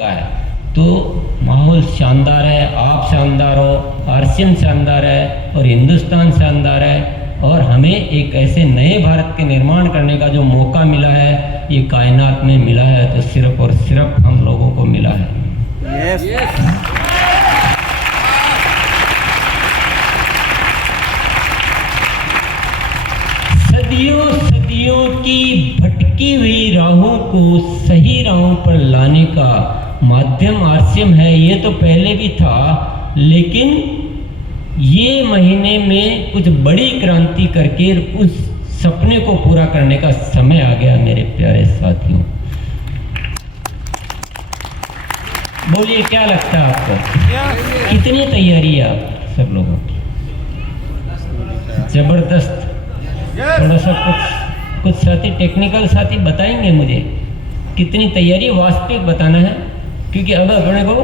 है तो माहौल शानदार है, आप शानदार हो, आरसीएम शानदार है और हिंदुस्तान शानदार है और हमें एक ऐसे नए भारत के निर्माण करने का जो मौका मिला है ये कायनात में मिला है तो सिर्फ और सिर्फ हम लोगों को मिला है। सदियों सदियों की भटकी हुई राहों को सही राहों पर लाने का माध्यम आरसीएम है। ये तो पहले भी था लेकिन ये महीने में कुछ बड़ी क्रांति करके उस सपने को पूरा करने का समय आ गया मेरे प्यारे साथियों। बोलिए क्या लगता है आपको, कितनी तैयारी है आप सब लोगों की? जबरदस्त। थोड़ा सा कुछ साथी टेक्निकल साथी बताएंगे मुझे कितनी तैयारी, वास्तविक बताना है क्योंकि अब अपने को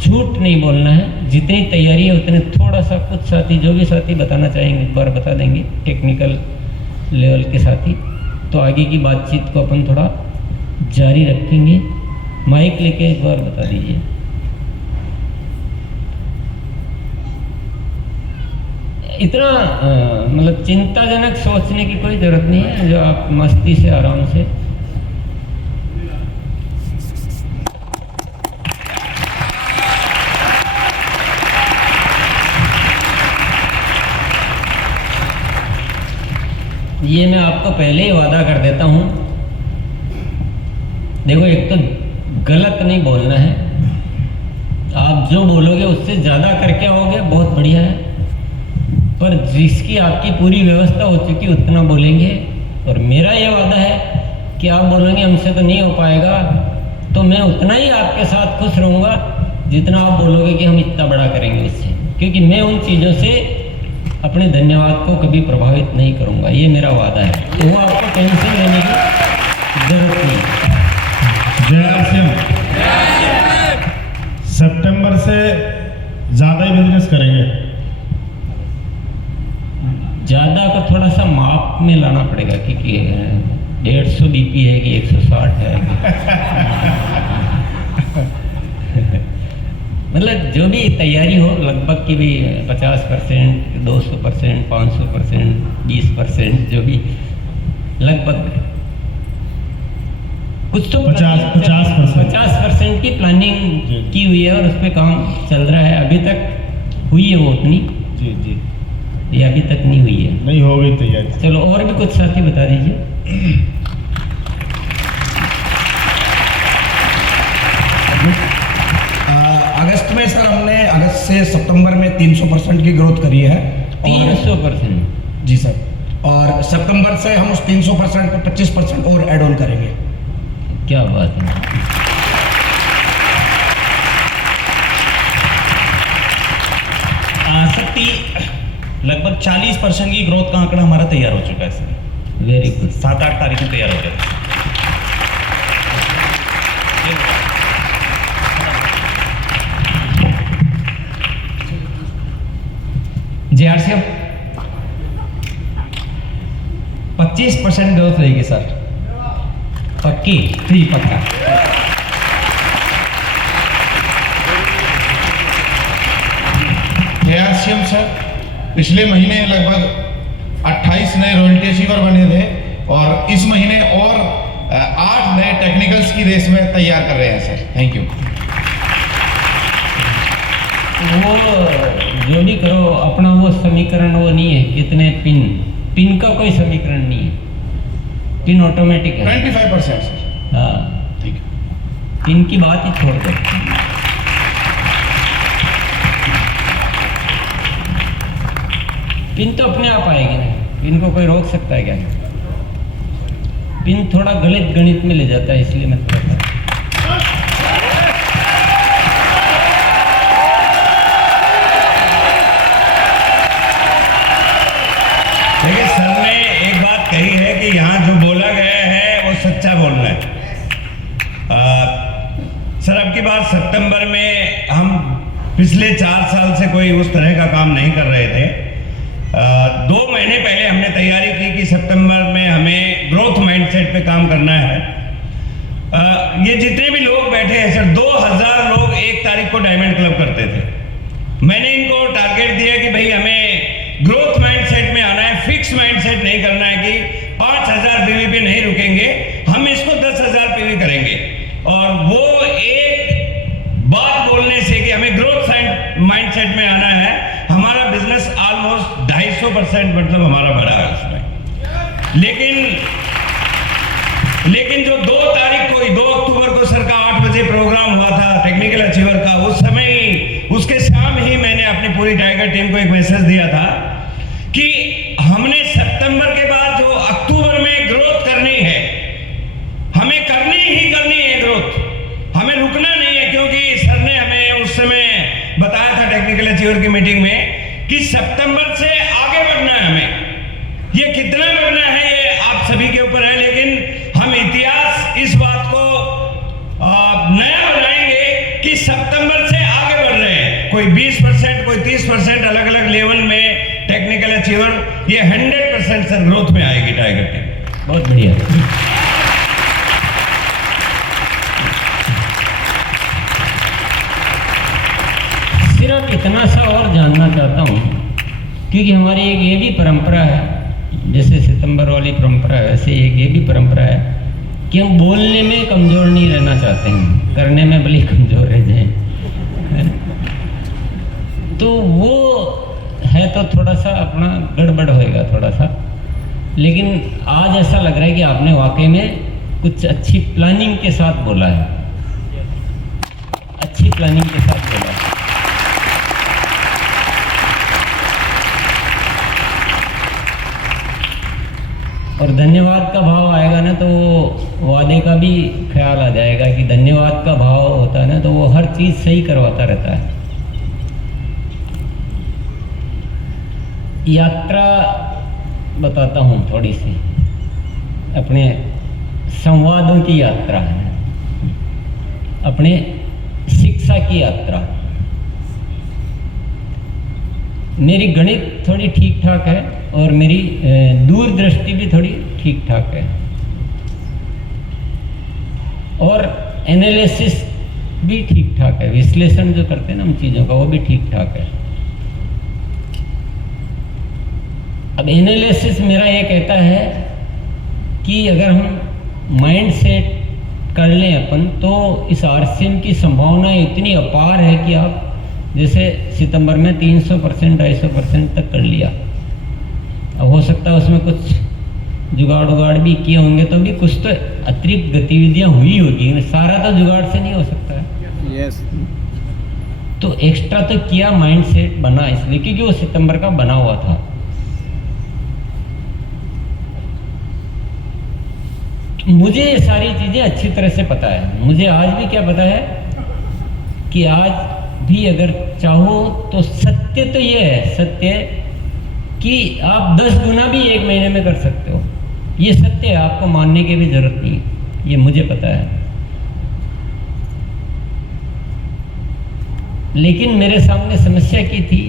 झूठ नहीं बोलना है। जितनी तैयारी है उतने थोड़ा सा कुछ साथी जो भी साथी बताना चाहेंगे एक बार बता देंगे, टेक्निकल लेवल के साथी। तो आगे की बातचीत को अपन थोड़ा जारी रखेंगे। माइक लेके एक बार बता दीजिए। इतना मतलब चिंताजनक सोचने की कोई जरूरत नहीं है, जो आप मस्ती से आराम से ये मैं आपको पहले ही वादा कर देता हूँ। देखो एक तो गलत नहीं बोलना है, आप जो बोलोगे उससे ज़्यादा करके आओगे बहुत बढ़िया है, पर जिसकी आपकी पूरी व्यवस्था हो चुकी उतना बोलेंगे। और मेरा ये वादा है कि आप बोलेंगे हमसे तो नहीं हो पाएगा तो मैं उतना ही आपके साथ खुश रहूँगा जितना आप बोलोगे कि हम इतना बड़ा करेंगे उससे, क्योंकि मैं उन चीज़ों से अपने धन्यवाद को कभी प्रभावित नहीं करूँगा, ये मेरा वादा है। तो वो आपको टेंशन लेने की जरूरत नहीं। जय आरसीएम। सितंबर से ज़्यादा ही बिजनेस करेंगे। ज़्यादा को थोड़ा सा माप में लाना पड़ेगा क्योंकि 150 बीपी है कि 160 है मतलब जो भी तैयारी हो लगभग की भी 50%, 200%, 500%, 20% जो भी लगभग कुछ तो 50% की प्लानिंग की हुई है और उस पर काम चल रहा है। अभी तक हुई है वो उतनी? जी जी, ये अभी तक नहीं हुई है। नहीं हो गई तैयारी। चलो और भी कुछ साथी बता दीजिए। अगस्त में सर हमने अगस्त से सितंबर में 300% की ग्रोथ करी है। 300%? जी सर, और सितंबर से हम उस 300% पे 25% और ऐड ऑन करेंगे। क्या बात है। सर लगभग 40% की ग्रोथ का आंकड़ा हमारा तैयार हो चुका है सर। Very good. 7-8 तारीख में तैयार हो गया। जी आरसीएम 25% ग्रोथ रहेगी सर, पक्की? जी पक्का। आरसीएम सर पिछले महीने लगभग 28 नए रॉयल्टी अचीवर बने थे और इस महीने और 8 नए टेक्निकल्स की रेस में तैयार कर रहे हैं सर। Thank you. वो जो भी करो अपना वो समीकरण वो नहीं है कितने पिन का कोई समीकरण नहीं है, पिन ऑटोमेटिक है। 25% सर। हाँ ठीक है, पिन की बात ही छोड़ दो। पिन तो अपने आप आएगी ना, पिन को कोई रोक सकता है क्या? पिन थोड़ा गणित में ले जाता है, इसलिए मैं थोड़ा देखिए सर ने एक बात कही है कि यहाँ जो बोला गया है वो सच्चा बोलना है। सर अब की बात सितंबर में हम पिछले 4 साल से कोई उस तरह का काम नहीं कर रहे थे। 2 महीने पहले हमने तैयारी की कि सितंबर में हमें ग्रोथ माइंडसेट पे काम करना है। ये जितने भी लोग बैठे हैं सर, 2000 लोग 1 तारीख को डायमंड क्लब करते थे। मैंने इनको टारगेट दिया कि भाई हमें ग्रोथ माइंडसेट में आना है, फिक्स माइंडसेट नहीं करना है कि 5000 पीवी पे नहीं रुकेंगे, हम इसको 10,000 पीवी करेंगे। और वो एक बात बोलने से कि हमें ग्रोथ माइंडसेट में आना है, हमारा बिजनेस ऑलमोस्ट 250% मतलब हमारा बढ़ा है उसमें। लेकिन जो 2 तारीख को 2 अक्टूबर को सर का 8 बजे प्रोग्राम हुआ था टेक्निकल अचीवर का, उस समय ही उसके शाम ही मैंने अपनी पूरी टाइगर टीम को एक मैसेज दिया था कि हमने सितंबर के बाद जो अक्टूबर में ग्रोथ करनी है, हमें करनी ही करनी है ग्रोथ, हमें रुकना नहीं है। क्योंकि सर ने हमें उस समय बताया था टेक्निकल अचीवर की मीटिंग में कि सितंबर से आगे बढ़ना है हमें। ये कितना बढ़ना है ये आप सभी के ऊपर है, लेकिन हम इतिहास इस बात को नया बनाएंगे कि सितंबर से आगे बढ़ रहे हैं। कोई 20%, कोई 30%, अलग अलग लेवल में टेक्निकल अचीवर, ये 100% सर ग्रोथ में आएगी टाइगर टीम। बहुत बढ़िया। सिर्फ इतना सा और जानना चाहता हूँ, क्योंकि हमारी एक ये भी परंपरा है, जैसे सितंबर वाली परंपरा है वैसे एक ये भी परंपरा है कि हम बोलने में कमज़ोर नहीं रहना चाहते हैं, करने में भले कमज़ोर रह जाएं। तो वो है तो थोड़ा सा अपना गड़बड़ होएगा थोड़ा सा, लेकिन आज ऐसा लग रहा है कि आपने वाकई में कुछ अच्छी प्लानिंग के साथ बोला है, अच्छी प्लानिंग के साथ बोला है। और धन्यवाद का भाव आएगा ना तो वो वादे का भी ख्याल आ जाएगा कि धन्यवाद का भाव होता है ना तो वो हर चीज़ सही करवाता रहता है। यात्रा बताता हूँ थोड़ी सी, अपने संवादों की यात्रा है, अपने शिक्षा की यात्रा। मेरी गणित थोड़ी ठीक ठाक है और मेरी दूरदृष्टि भी थोड़ी ठीक ठाक है, और एनालिसिस भी ठीक ठाक है, विश्लेषण जो करते हैं ना हम चीज़ों का वो भी ठीक ठाक है। अब एनालिसिस मेरा ये कहता है कि अगर हम माइंड सेट कर लें अपन तो इस आरसीएम की संभावना इतनी अपार है कि आप जैसे सितंबर में 300%, 250% तक कर लिया। अब हो सकता है उसमें कुछ जुगाड़ भी किए होंगे तो भी कुछ तो अतिरिक्त गतिविधियां हुई होगी, सारा तो जुगाड़ से नहीं हो सकता है। यस। तो एक्स्ट्रा तो किया, माइंड सेट बना इसलिए क्योंकि वो सितंबर का बना हुआ था। मुझे ये सारी चीज़ें अच्छी तरह से पता है। मुझे आज भी क्या पता है कि आज भी अगर चाहो तो सत्य तो ये है, सत्य कि आप 10 गुना भी 1 महीने में कर सकते हो। ये सत्य है, आपको मानने की भी जरूरत नहीं है, ये मुझे पता है। लेकिन मेरे सामने समस्या की थी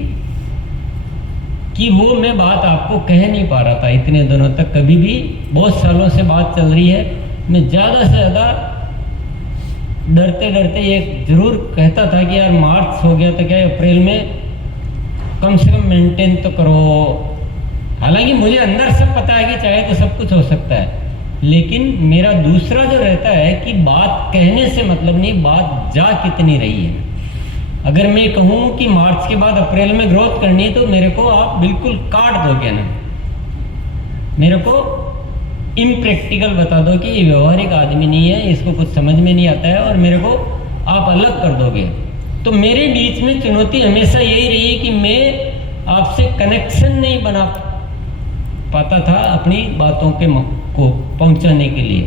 कि वो मैं बात आपको कह नहीं पा रहा था इतने दिनों तक। कभी भी बहुत सालों से बात चल रही है, मैं ज़्यादा से ज़्यादा डरते डरते ये जरूर कहता था कि यार मार्च हो गया तो क्या अप्रैल में कम से कम मेंटेन तो करो। हालांकि मुझे अंदर सब पता है कि चाहे तो सब कुछ हो सकता है, लेकिन मेरा दूसरा जो रहता है कि बात कहने से मतलब नहीं, बात जा कितनी रही है। अगर मैं कहूँ कि मार्च के बाद अप्रैल में ग्रोथ करनी है तो मेरे को आप बिल्कुल काट दोगे ना, मेरे को इम्प्रैक्टिकल बता दो कि ये व्यवहारिक आदमी नहीं है, इसको कुछ समझ में नहीं आता है, और मेरे को आप अलग कर दोगे। तो मेरे बीच में चुनौती हमेशा यही रही कि मैं आपसे कनेक्शन नहीं बना पाता था अपनी बातों के को पहुंचाने के लिए।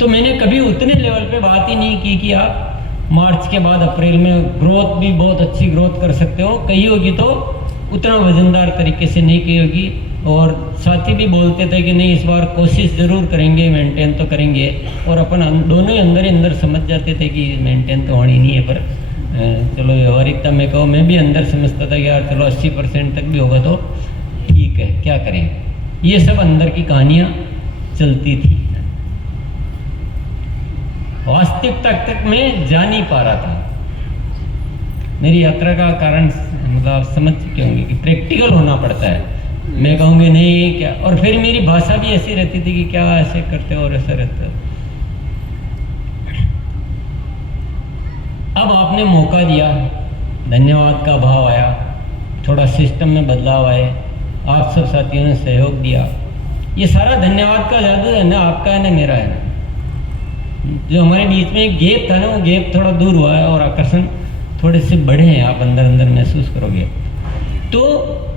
तो मैंने कभी उतने लेवल पे बात ही नहीं की कि आप मार्च के बाद अप्रैल में ग्रोथ भी बहुत अच्छी ग्रोथ कर सकते हो। कही होगी तो उतना वजनदार तरीके से नहीं की होगी, और साथी भी बोलते थे कि नहीं इस बार कोशिश ज़रूर करेंगे, मेंटेन तो करेंगे, और अपन दोनों ही अंदर समझ जाते थे कि मेंटेन तो होनी नहीं है। पर चलो व्यवहारिकता में कहो, मैं भी अंदर समझता था कि यार चलो 80% तक भी होगा तो ठीक है, क्या करें। ये सब अंदर की कहानियाँ चलती थी। वास्तविकता तक मैं जा नहीं पा रहा था। मेरी यात्रा का कारण मतलब आप समझ चुके होंगे कि प्रैक्टिकल होना पड़ता है। मैं कहूँगी नहीं क्या, और फिर मेरी भाषा भी ऐसी रहती थी कि क्या ऐसे करते हो और ऐसा रहता है। अब आपने मौका दिया, धन्यवाद का भाव आया, थोड़ा सिस्टम में बदलाव आए, आप सब साथियों ने सहयोग दिया। ये सारा धन्यवाद का जादू है ना, आपका है ना मेरा है ना। जो हमारे बीच में एक गैप था ना, वो गैप थोड़ा दूर हुआ है और आकर्षण थोड़े से बढ़े हैं, आप अंदर अंदर महसूस करोगे। तो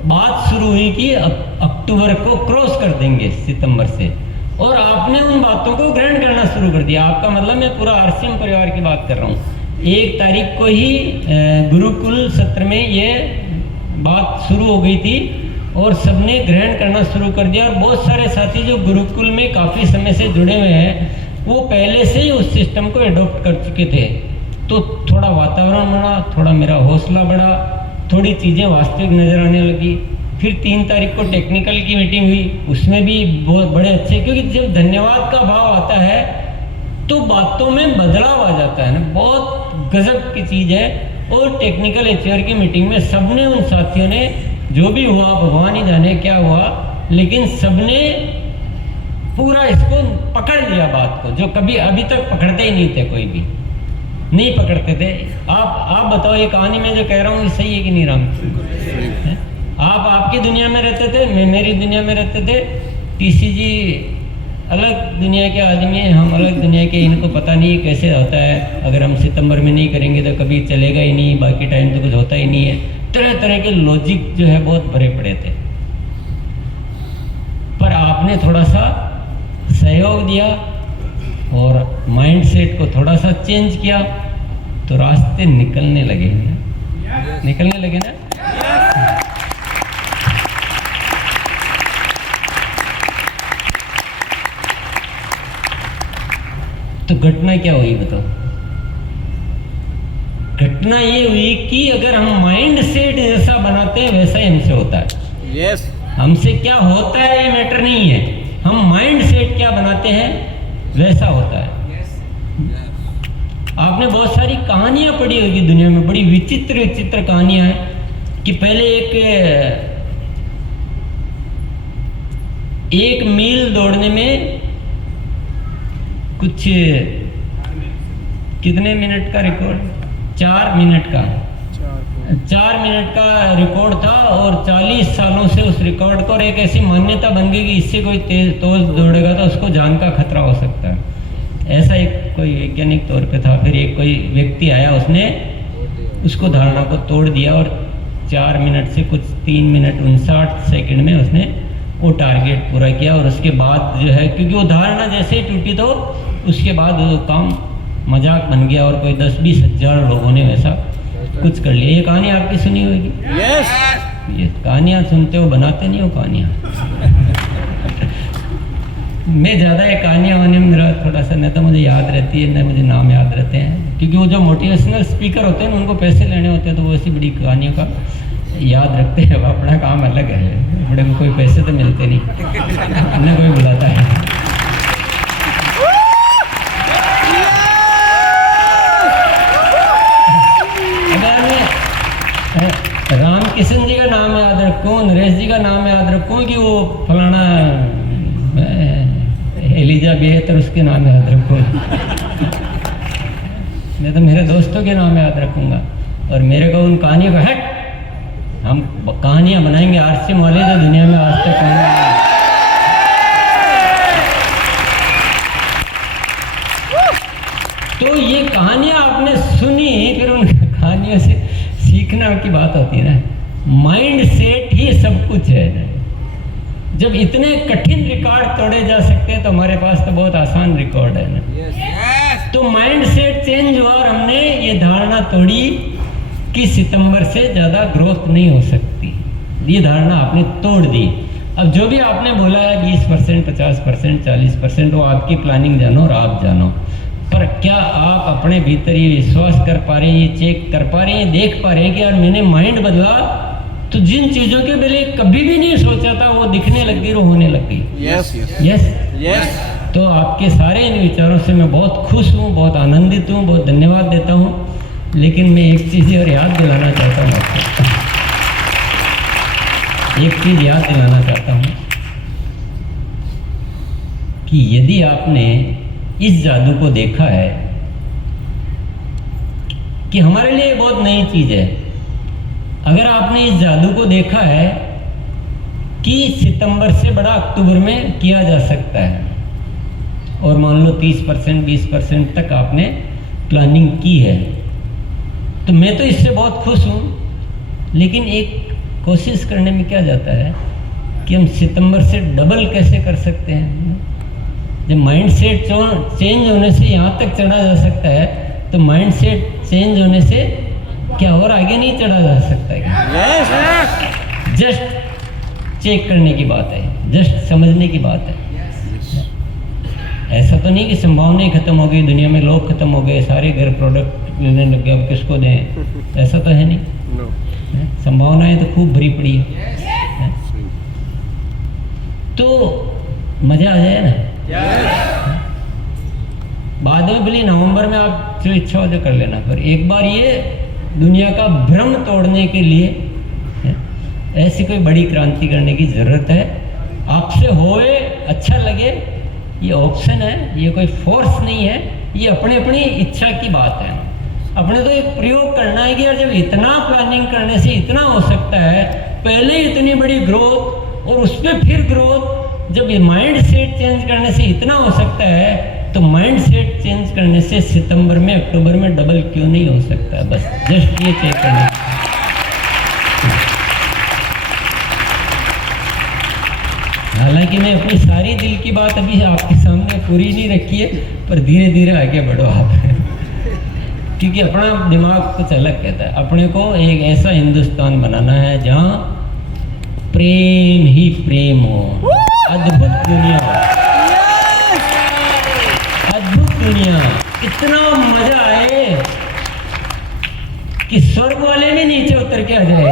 बात शुरू हुई कि अक्टूबर को क्रॉस कर देंगे सितंबर से, और आपने उन बातों को ग्रहण करना शुरू कर दिया। आपका मतलब मैं पूरा आरसीएम परिवार की बात कर रहा हूँ। 1 तारीख को ही गुरुकुल सत्र में ये बात शुरू हो गई थी और सबने ग्रहण करना शुरू कर दिया। और बहुत सारे साथी जो गुरुकुल में काफ़ी समय से जुड़े हुए हैं, वो पहले से ही उस सिस्टम को एडॉप्ट कर चुके थे। तो थोड़ा वातावरण बना, थोड़ा मेरा हौसला बढ़ा, थोड़ी चीज़ें वास्तविक नज़र आने लगी। फिर 3 तारीख को टेक्निकल की मीटिंग हुई, उसमें भी बहुत बड़े अच्छे, क्योंकि जब धन्यवाद का भाव आता है तो बातों में बदलाव आ जाता है ना, बहुत गजब की चीज़ है। और टेक्निकल एचआर की मीटिंग में सबने, उन साथियों ने, जो भी हुआ भगवान ही जाने क्या हुआ, लेकिन सबने पूरा इसको पकड़ लिया बात को, जो कभी अभी तक पकड़ते ही नहीं थे, कोई भी नहीं पकड़ते थे। आप बताओ, ये कहानी में जो कह रहा हूँ ये सही है कि नहीं राम? आप आपकी दुनिया में रहते थे, मैं मेरी दुनिया में रहते थे। टीसी जी अलग दुनिया के आदमी हैं, हम अलग दुनिया के। इनको पता नहीं कैसे होता है, अगर हम सितंबर में नहीं करेंगे तो कभी चलेगा ही नहीं, बाकी टाइम तो कुछ होता ही नहीं है। तरह तरह के लॉजिक जो है बहुत भरे पड़े थे। पर आपने थोड़ा सा सहयोग दिया और माइंड सेट को थोड़ा सा चेंज किया, तो रास्ते निकलने लगे ना, निकलने लगे ना। तो घटना क्या हुई बताओ? घटना ये हुई कि अगर हम माइंड सेट जैसा बनाते हैं वैसा ही हमसे होता है। यस। हमसे क्या होता है ये मैटर नहीं है, हम माइंड सेट क्या बनाते हैं वैसा होता है। आपने बहुत सारी कहानियां पढ़ी होगी दुनिया में, बड़ी विचित्र विचित्र कहानियां हैं कि पहले एक मील दौड़ने में कुछ कितने मिनट का रिकॉर्ड? 4 मिनट का 4 मिनट का रिकॉर्ड था, और 40 सालों से उस रिकॉर्ड को, और एक ऐसी मान्यता बन गई कि इससे कोई तेज दौड़ेगा तो उसको जान का खतरा हो सकता है। ऐसा एक कोई वैज्ञानिक तौर पे था। फिर एक कोई व्यक्ति आया, उसने उसको धारणा को तोड़ दिया और 4 मिनट से कुछ 3 मिनट 59 सेकंड में उसने वो टारगेट पूरा किया। और उसके बाद जो है, क्योंकि वो धारणा जैसे ही टूटी तो उसके बाद वो काम मजाक बन गया और कोई 10-20 हज़ार लोगों ने वैसा कुछ कर लिया। ये कहानी आपकी सुनी होगी। यस। ये कहानियाँ सुनते हो, बनाते नहीं हो कहानियाँ। मैं ज़्यादा ये कहानियाँ होने में मेरा थोड़ा सा, न तो मुझे याद रहती है न मुझे नाम याद रहते हैं, क्योंकि वो जो मोटिवेशनल स्पीकर होते हैं उनको पैसे लेने होते हैं, तो वो ऐसी बड़ी कहानियों का याद रखते हैं। अब अपना काम अलग है, बड़े को कोई पैसे तो मिलते नहीं, न कोई बुलाता है। राम किशन जी का नाम याद रखूं, नरेश जी का नाम याद रखूं, कि वो फलाना एलिजाबेथ और उसके नाम याद रखूं? मैं तो मेरे दोस्तों के नाम याद रखूंगा। और मेरे को उन कहानियों का हट, हम कहानियां बनाएंगे आरसीएम वाले जो दुनिया में आज तक कहानियां। तो ये कहानियां आपने सुनी, फिर उन कहानियों से सीखना की बात होती है ना। माइंड सेट ही सब कुछ है। जब इतने कठिन रिकॉर्ड तोड़े जा सकते हैं तो हमारे पास तो बहुत आसान रिकॉर्ड है ना। तो माइंड सेट चेंज हुआ और हमने ये धारणा तोड़ी कि सितंबर से ज़्यादा ग्रोथ नहीं हो सकती। ये धारणा आपने तोड़ दी। अब जो भी आपने बोला है 20%, 50%, 40%, वो आपकी प्लानिंग जानो और आप जानो। पर क्या आप अपने भीतर ये विश्वास कर पा रहे हैं, ये चेक कर पा रहे हैं, देख पा रहे हैं कि यार मैंने माइंड बदला तो जिन चीज़ों के पहले कभी भी नहीं सोचा था वो दिखने लग गई और होने लग गई। Yes yes yes. तो आपके सारे इन विचारों से मैं बहुत खुश हूँ, बहुत आनंदित हूँ, बहुत धन्यवाद देता हूँ। लेकिन मैं एक चीज़ और याद दिलाना चाहता हूँ आपको, एक चीज़ याद दिलाना चाहता हूँ कि यदि आपने इस जादू को देखा है कि हमारे लिए ये बहुत नई चीज़ है, अगर आपने इस जादू को देखा है कि सितंबर से बड़ा अक्टूबर में किया जा सकता है, और मान लो 30% 20% तक आपने प्लानिंग की है, तो मैं तो इससे बहुत खुश हूँ। लेकिन एक कोशिश करने में क्या जाता है कि हम सितंबर से डबल कैसे कर सकते हैं। जब माइंड सेट चेंज होने से यहाँ तक चढ़ा जा सकता है, तो माइंड सेट चेंज होने से क्या और आगे नहीं चढ़ा जा सकता है। जस्ट चेक करने की बात है, जस्ट समझने की बात है। ऐसा तो नहीं कि संभावनाएं खत्म हो गई, दुनिया में लोग खत्म हो गए, सारे घर प्रोडक्ट लेने लग गए, अब किसको दें, ऐसा तो है नहीं। संभावनाएं तो खूब भरी पड़ी है। तो मजा आ जाए ना। बाद में भले नवंबर में आप जो इच्छा हो जो कर लेना, पर एक बार ये दुनिया का भ्रम तोड़ने के लिए ऐसी कोई बड़ी क्रांति करने की जरूरत है। आपसे होए, अच्छा लगे, ये ऑप्शन है, ये कोई फोर्स नहीं है, ये अपनी अपनी इच्छा की बात है। अपने तो एक प्रयोग करना है कि यार जब इतना प्लानिंग करने से इतना हो सकता है, पहले इतनी बड़ी ग्रोथ और उस पर फिर ग्रोथ, जब ये माइंड सेट चेंज करने से इतना हो सकता है, तो माइंड सेट चेंज करने से सितंबर में अक्टूबर में डबल क्यों नहीं हो सकता है। बस जस्ट ये चेक करना। हालांकि मैं अपनी सारी दिल की बात अभी आपके सामने पूरी नहीं रखी है, पर धीरे धीरे आगे बढ़ो आप। क्योंकि अपना दिमाग कुछ अलग कहता है। अपने को एक ऐसा हिंदुस्तान बनाना है जहाँ प्रेम ही प्रेम हो, अद्भुत दुनिया हो, अद्भुत दुनिया, इतना मजा आए कि स्वर्ग वाले भी नीचे उतर के आ जाए।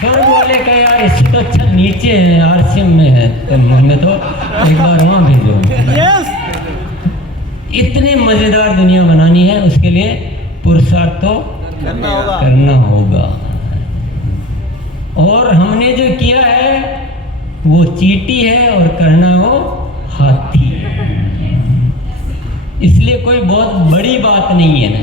स्वर्ग वाले का यार इससे तो अच्छा नीचे है, आरसीएम में है, तो हमें तो एक बार वहां भेजो। इतनी मजेदार दुनिया बनानी है, उसके लिए पुरुषार्थ तो करना होगा। और हमने जो किया है वो चींटी है और करना वो हाथी। इसलिए कोई बहुत बड़ी बात नहीं है ना।